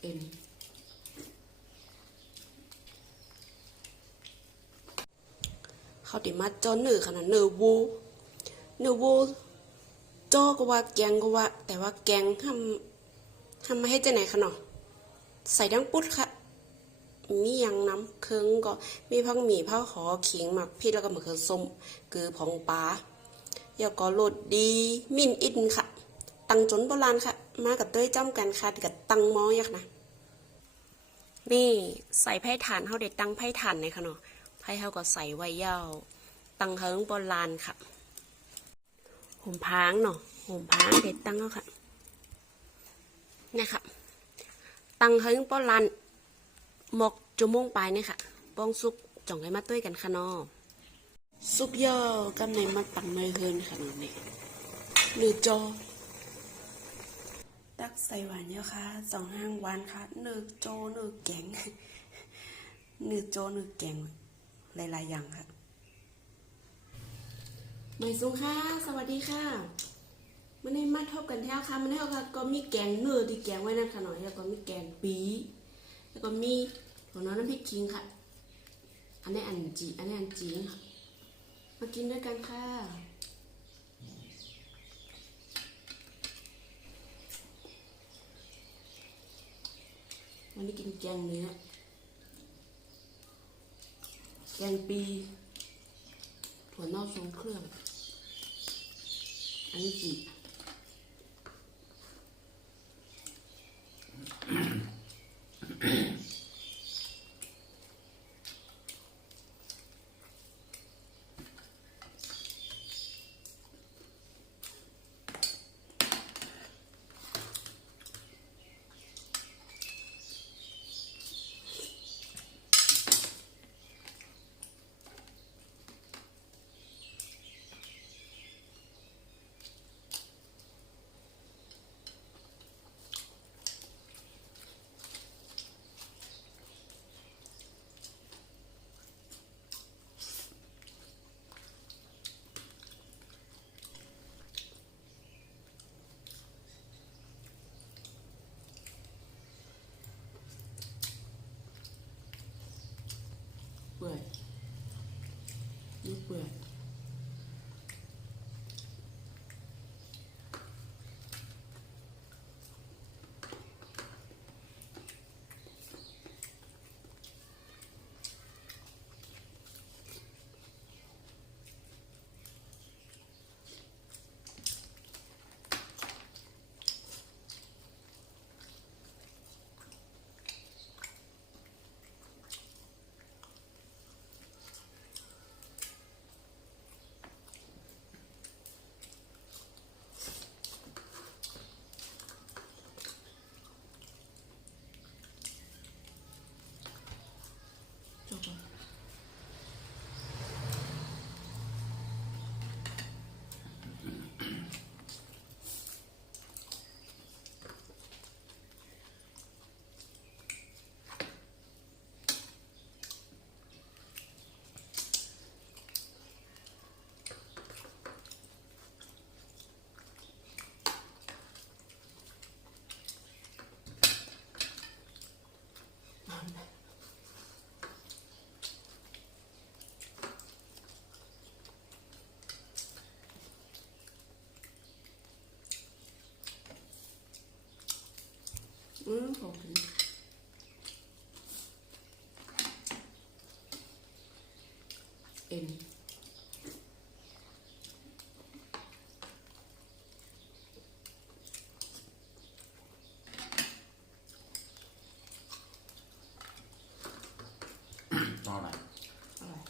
เอ็น เขาติมาจอหนือขนาดเนื้อวูเนื้อวูโจก็ว่าแกงก็ว่า แต่ว่าแกงทำทำมาให้เจะไหนคะเนาะใส่ดังปุ๊ดค่ะ มียังน้ำเคืองก็มีพักหมี่พักหอขิงหมักพริกแล้วก็มะเขือส้ม คือผองปลาแล้วก็โรดดี มินอินค่ะ ตังจนโบราณค่ะ มากับด้วยจ้ำกันค่ะกับตังมอยักนะ นี่ใส่ไผ่ถ่านเขาเด็ดตังไผ่ถ่านเลยค่ะเนาะไผ่เขาก็ใส่ไว้ยาวตังเฮิงโบราณค่ะห่มพางเนาะห่มพางเด็ดตังเขาค่ะนะครับตังเฮิงโบราณหมกจมงปลายเนี่ยค่ะป้องซุกจ่องให้มาด้วยกันค่ะเนอซุปย่อกำในมาตังเนยเฮินค่ะเนอนี่หรือจอ ตักใส่หวานเยอะค่ะสองห้างหวานค่ะหนึ่งโจหนึ่งแกงหนึ่งโจหนึ่งแกงหลายๆอย่างค่ะไม่สูงค่ะ สวัสดีค่ะมันนี้มาทบกันแท้ค่ะมันนี้ค่ะก็มีแกงเนื้อที่แกงไว้นั่นค่ะหน่อยแล้วก็มีแกงปีแล้วก็มีหัวน้ำน้ำพริกคิงค่ะ อันนี้อันจีอันนี้อันจีค่ะมากินด้วยกันค่ะ วันนี้กิน แกงเนื้อ แกงปีถั่วเน่าทรงเครื่อง อันนี้จี เปื่อย นี่ อืมขอบคุณเอ็น ต้องอะไร อร่อย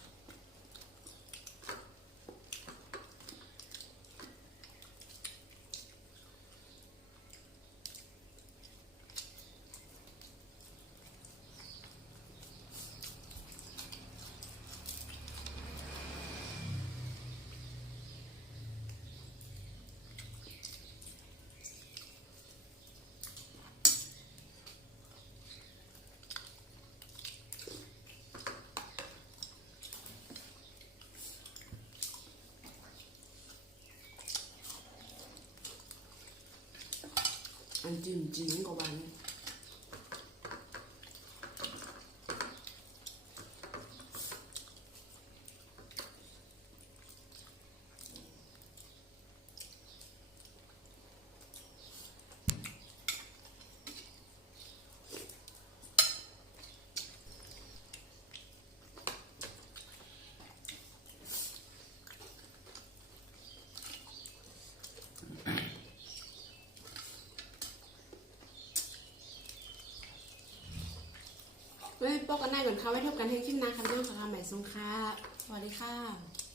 อันจีนจีนก ไว้พบกันได้ก่อนค่ะไว้ทบกันให้คลิปหน้าค่ะน้องค่ะใหม่สงค่ะสวัสดีค่ะ